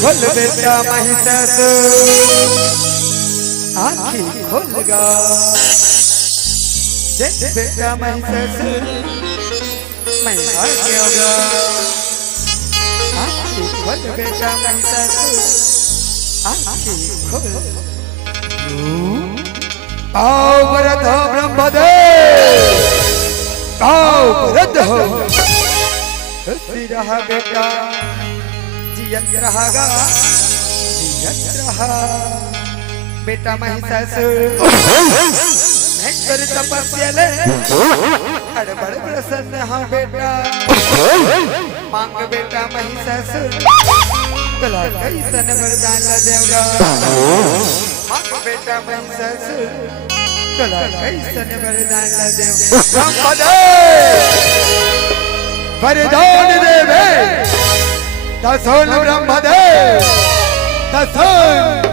खोल बेटा महिषासुर आँखी खोल गा बेटा महिषासुर मैं आ गया आँखी खोल बेटा महिषासुर आँखी खोल आओ वरद हो ब्रह्मदेव आओ वरद हो रहा बेटा जियत रहागा जियत रहा बेटा महिषासुर मैं कर तपस्या ले अड़बड़ प्रसन्न हाँ बेटा मांग बेटा महिषासुर कला कैसन वरदान देवगा मांग बेटा महिषासुर कला कैसन वरदान देवगा वरदान देवे दसोन ब्रह्मदेव दसोन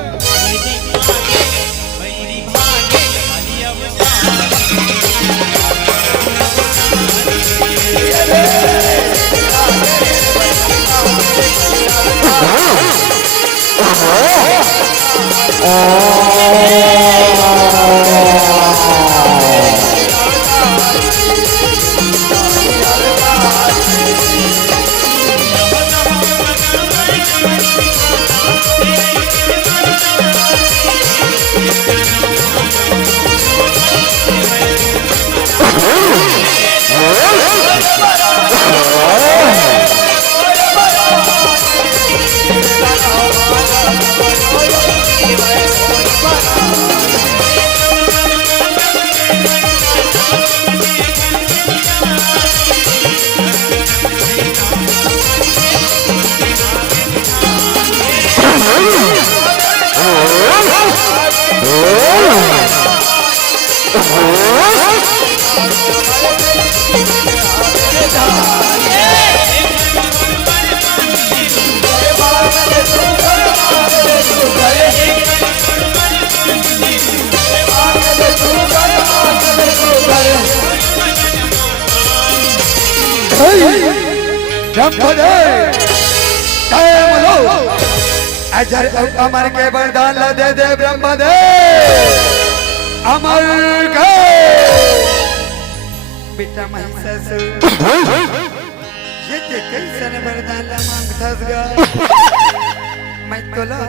अजर अमर के वरदान ला दे दे ब्रह्मदेव अमर के बेटा महिषासुर ये कैसन वरदान ला मांगथस गा मैं तोला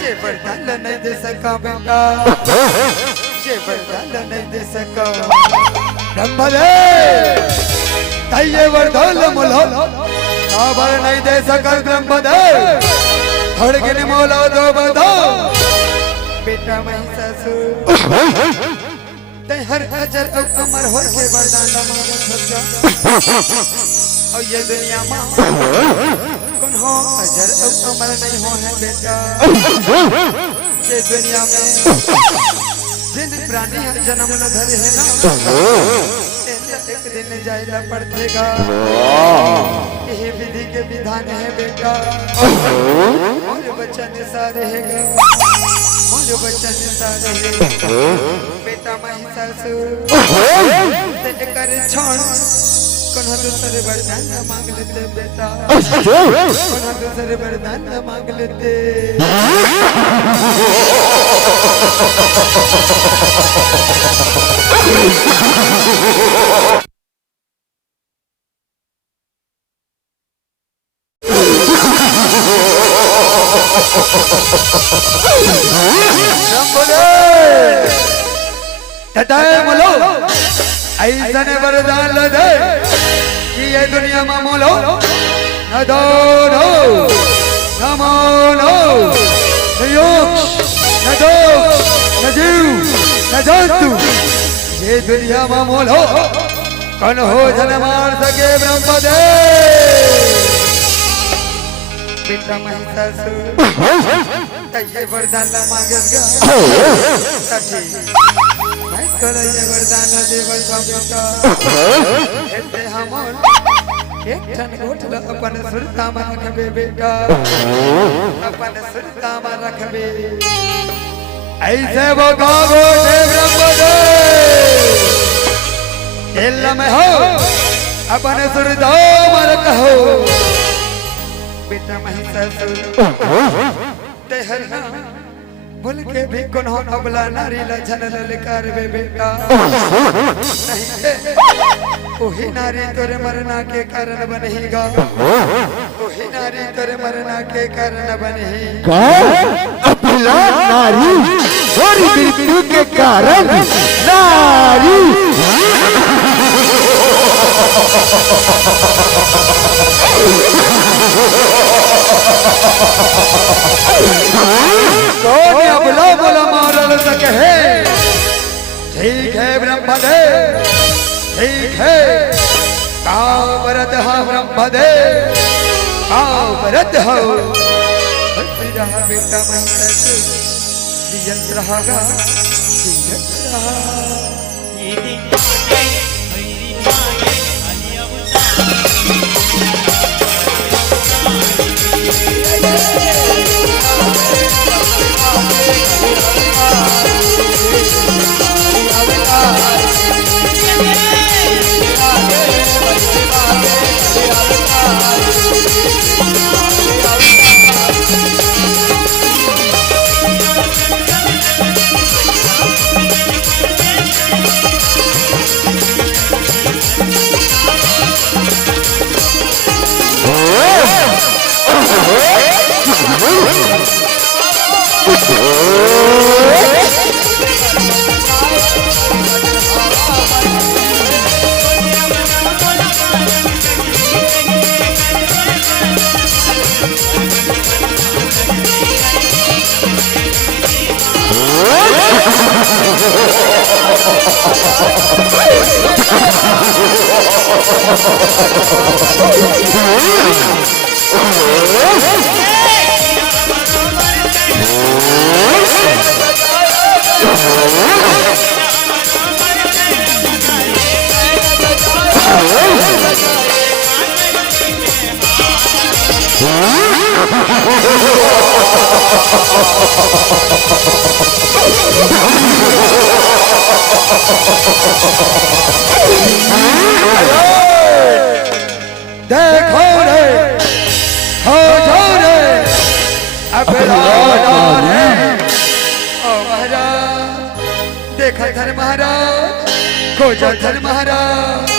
ये वरदान ला नहीं दे सका बेटा ये वरदान ला नहीं दे सका ब्रह्मदेव ताये वरदान ला मोला खबर नहीं दे सकल ब्रह्मदेव हड़गिन मोला दो बदो बेटा महिषासुर ते हर अजर अमर हो के वरदान ला मांगत सच्चा और ये दुनिया में कौन हो अजर अमर नहीं हो है बेटा ये दुनिया में जिन प्राणी जन्म न धरे है ना एक दिन जायला पड़ेगा यही विधि के विधान है बेटा और वचन सा रहेगा मोर बचन सारे बेटा महिषासुर ते कर छोड़ कोन्हा दूसरे वरदान मांग लेते बेटा कोन्हा दूसरे वरदान मांग लेते मोलो ऐसा ने वरदान ल दे कि ये दुनिया में मोलो न दो न मोलो न योग न दो न जीव न जंतु ये दुनिया में मोलो कौन हो जन मार सके ब्रह्मदेव बेटा महिषासुर ये वरदान ला मांगेगा मैं कल ये वरदान देवल का बेटा ऐसे हमन एक ठन गोठला अपन सुरता में रखबे बेटा अपन सुरता में रखबे ऐसे वो गावो दे ब्रह्मदेव एल में हो अपन सुरता में रखो बेटा महिषासुर तेहरना बोल के भी कोन्हो अबला नारी लछन ललकार बे बेटा नहीं ओही नारी तोरे मरना के कारण बनेगा ओही नारी तोरे मरना के कारण बनेगा अबला नारी तोरी मृत्यु के कारण नारी कौन अबला बोला मारल सके है ठीक है ब्रह्मदेव ठीक है कावरत हा ब्रह्मदेव कावरत हो तेरा बेटा महिषासुर दियत रहागा दियत रहा ये दिन मेरी मांगे अली अवतार देखो रे हो जाओ रे अपना रे ओ महाराज देखा धर महाराज खोजा धर महाराज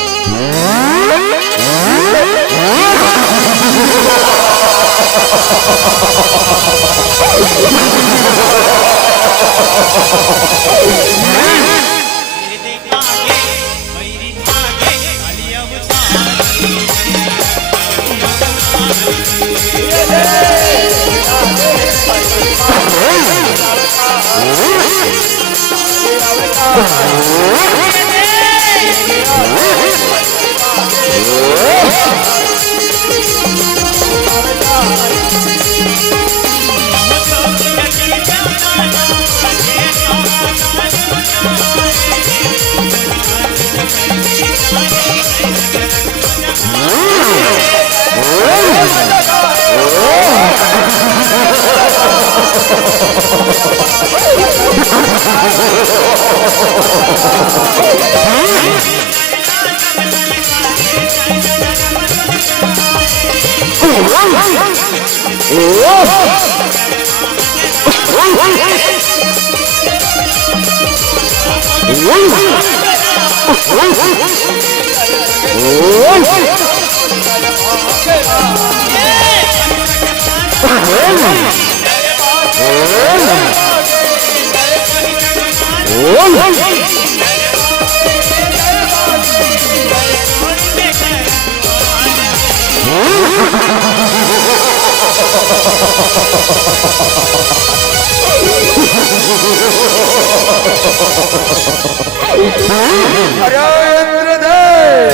अरे इंद्रदेव,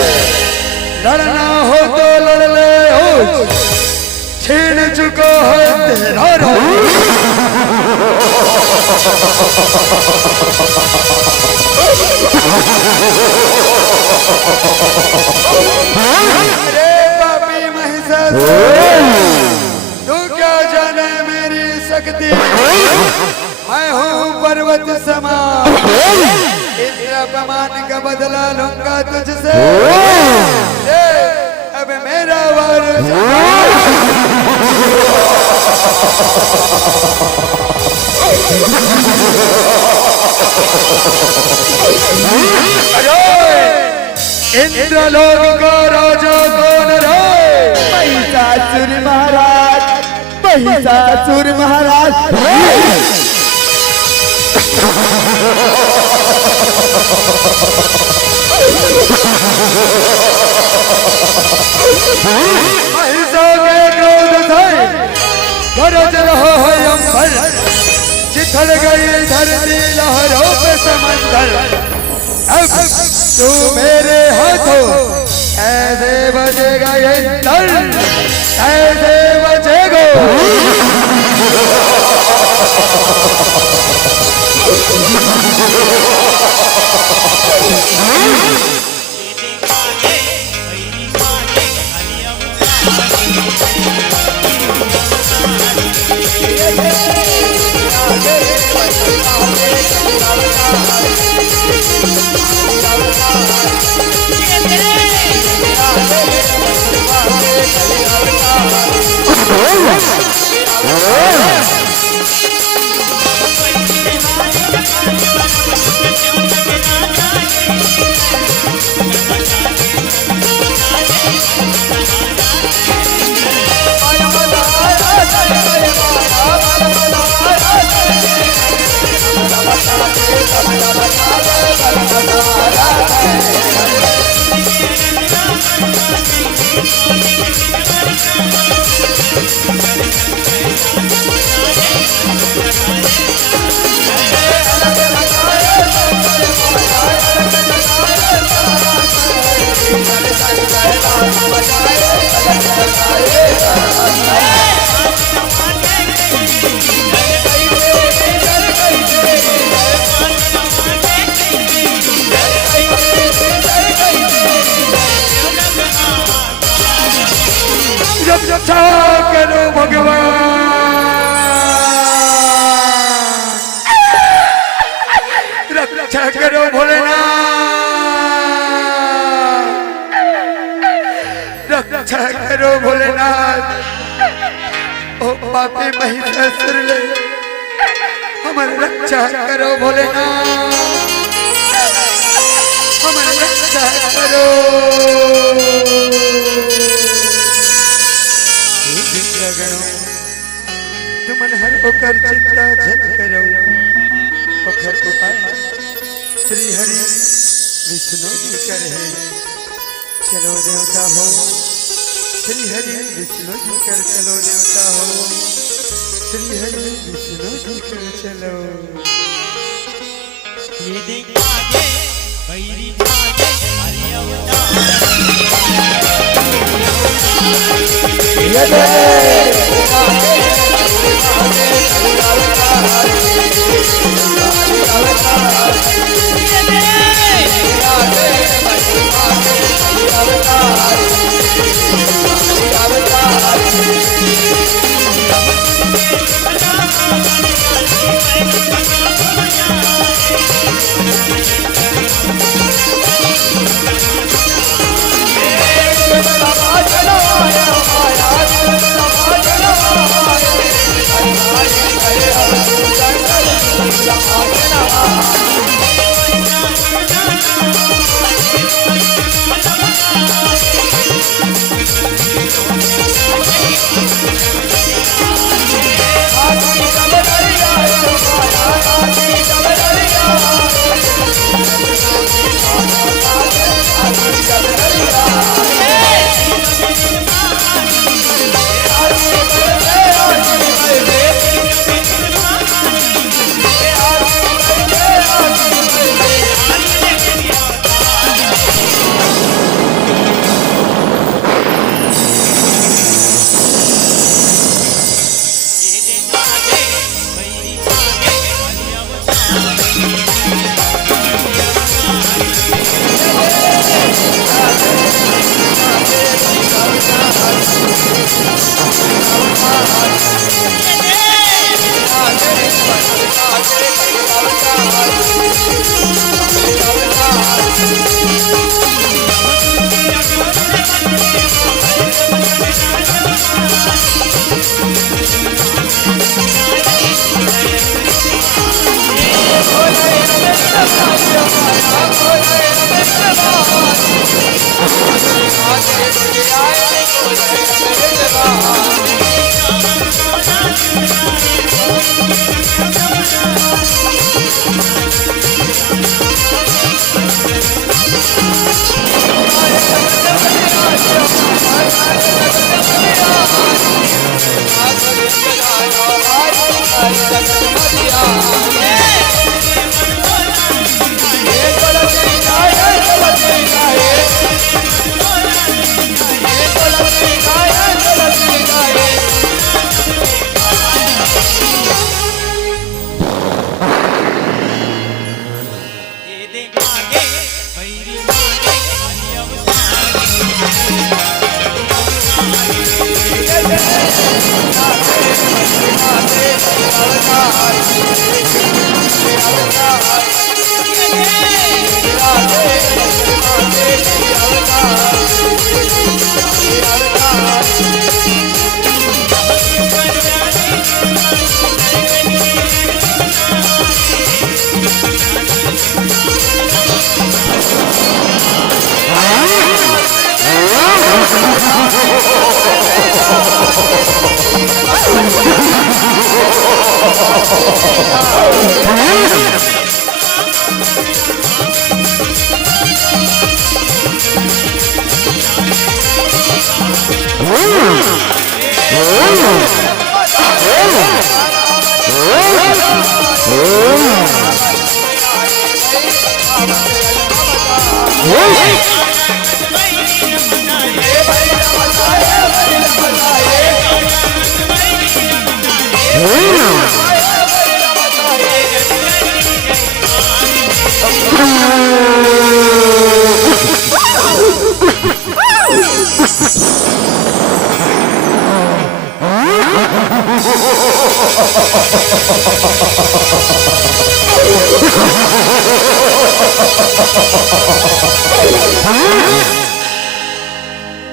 लड़ना हो तो लड़ ले हो, छीन चुका है तेरा राज। अरे पापी महिषासुर, तू क्या जाने मेरी शक्ति, मैं हूँ पर्वत समान, इंद्र अपमान का बदला लूंगा तुझसे। अब मेरा वार इंद्र लोक का राजा कौन रे? महिषासुर महाराज, महिषासुर महाराज। महिषा के क्रोध से गरज रहा है अंबर, चिथल गई धरती लहरों पे समंदर। अब तू मेरे हाथों ऐसे बजेगा ये दल, ऐसे बजेगा। रक्षा करो भगवान, रक्षा करो भोलेनाथ, रक्षा करो भोलेनाथ। ओ पापी महिषासुर, हमारी रक्षा करो भोलेनाथ, हमारी रक्षा करो। तुमन हर ओकर चिंता झट करो, ओकर उपाय श्री हरि विष्णु जी करे। चलो देवता हो, श्री हरि विष्णु जी कर चलो देवता हो, श्री हरि विष्णु जी कर चलो। ये देख आगे बैरी आगे हरि अवतार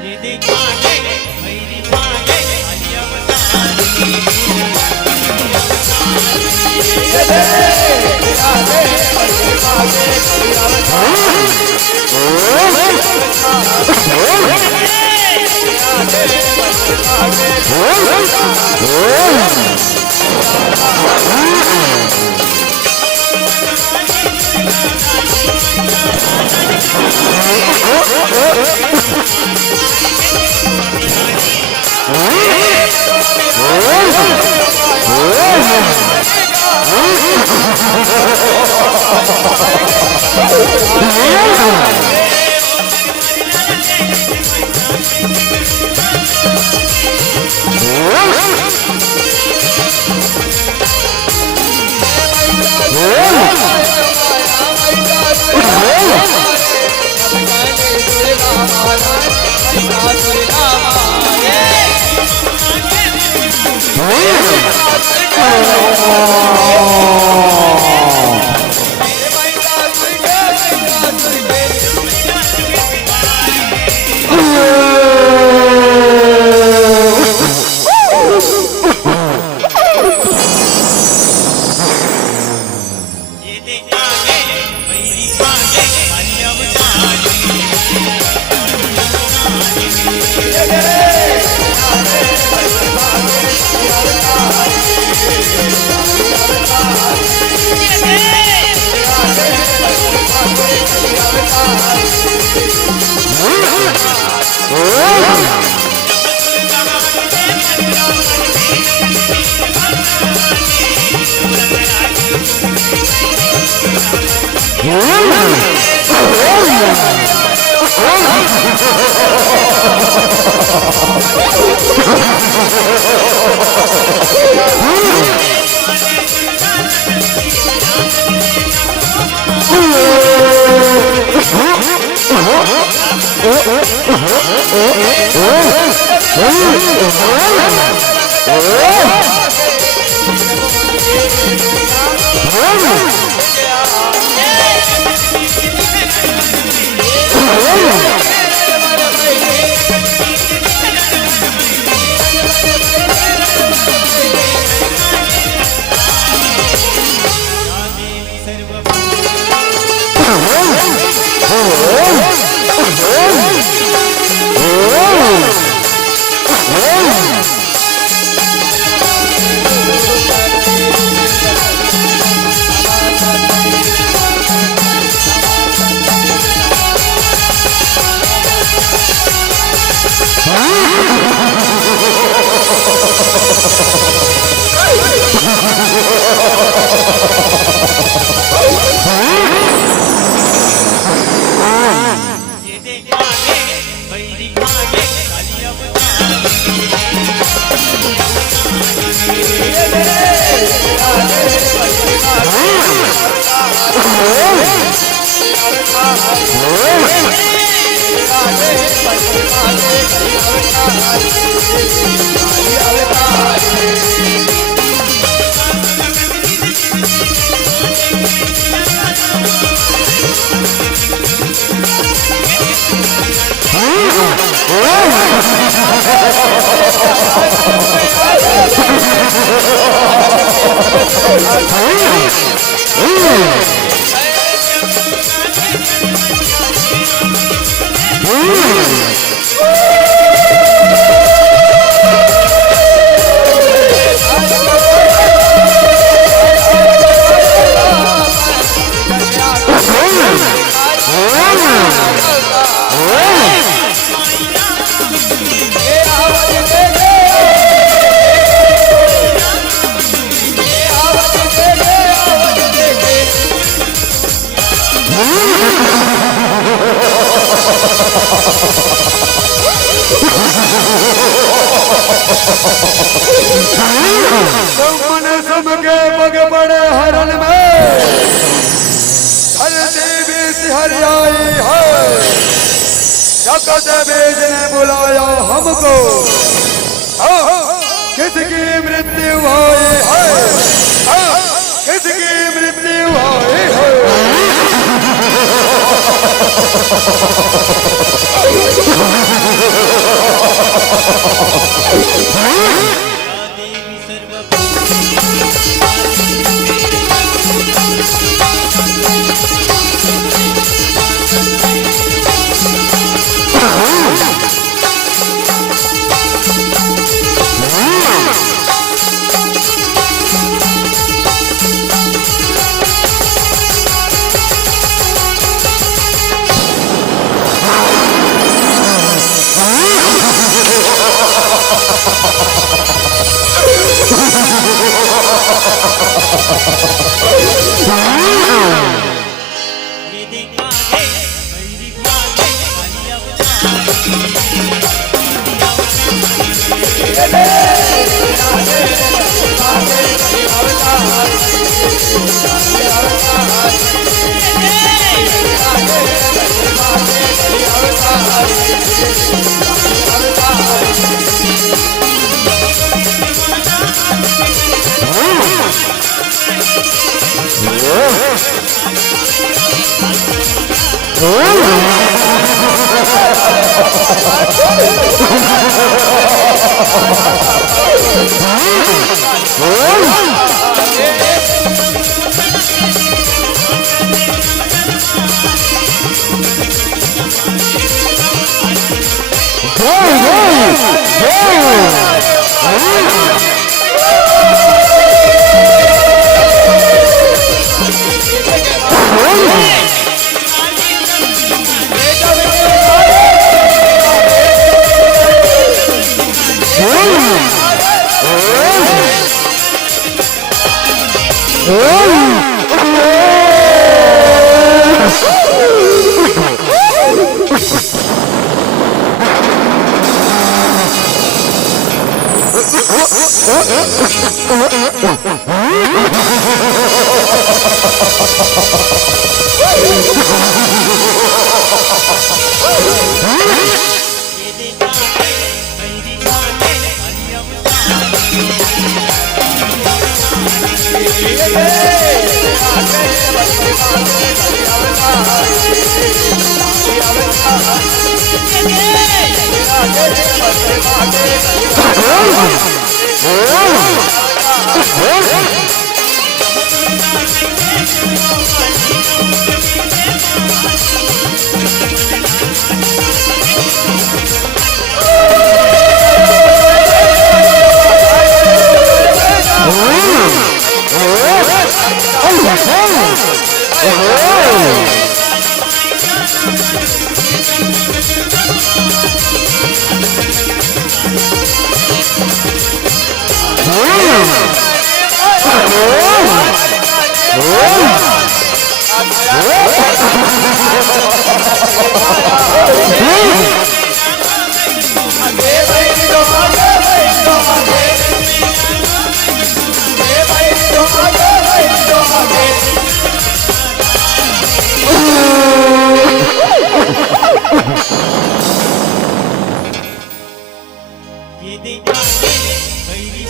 ये दे मागे बैरी मागे आली अवतारी ये दे मागे बैरी मागे आली Oh, ये देख आगे बैरी भागे काली अवतार मन सम के पग पड़े हरण में धरती बीत हरियाई है जगत बीज ने बुलाया हमको किसकी मृत्यु हुई है किसकी मृत्यु हुई है देवी सर्व ये देख आगे बैरी भागे काली अवतार ये देखा बैरी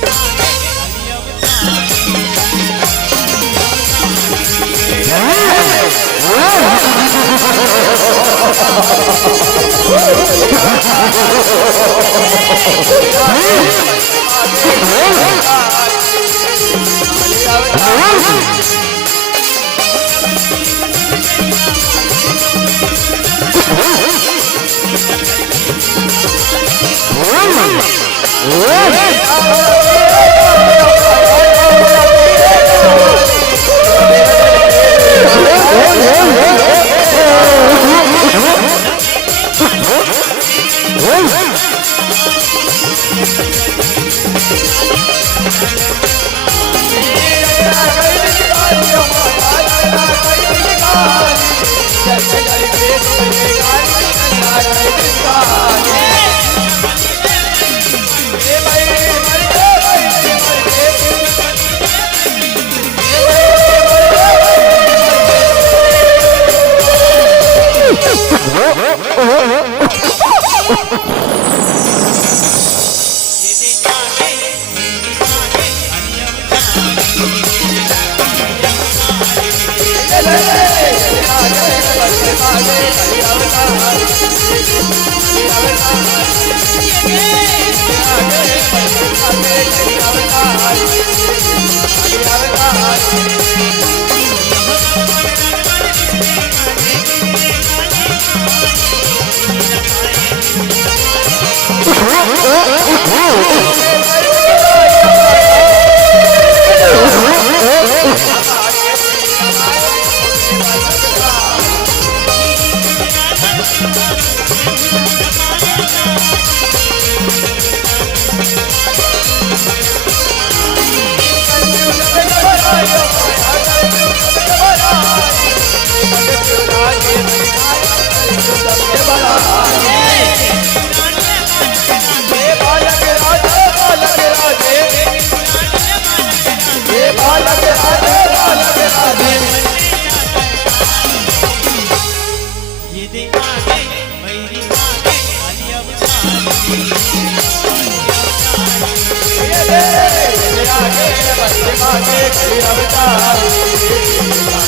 भागे अली अवतारी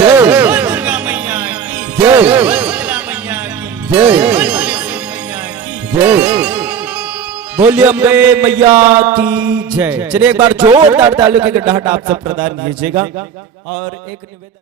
दुर्गा मैया की जय, शीतला मैया की जय, जय। बोलिए अम्बे मैया की जय। चलिए एक बार जोरदार तालियों की गड़गड़ाहट आप सब प्रदान कीजिएगा और एक निवेदन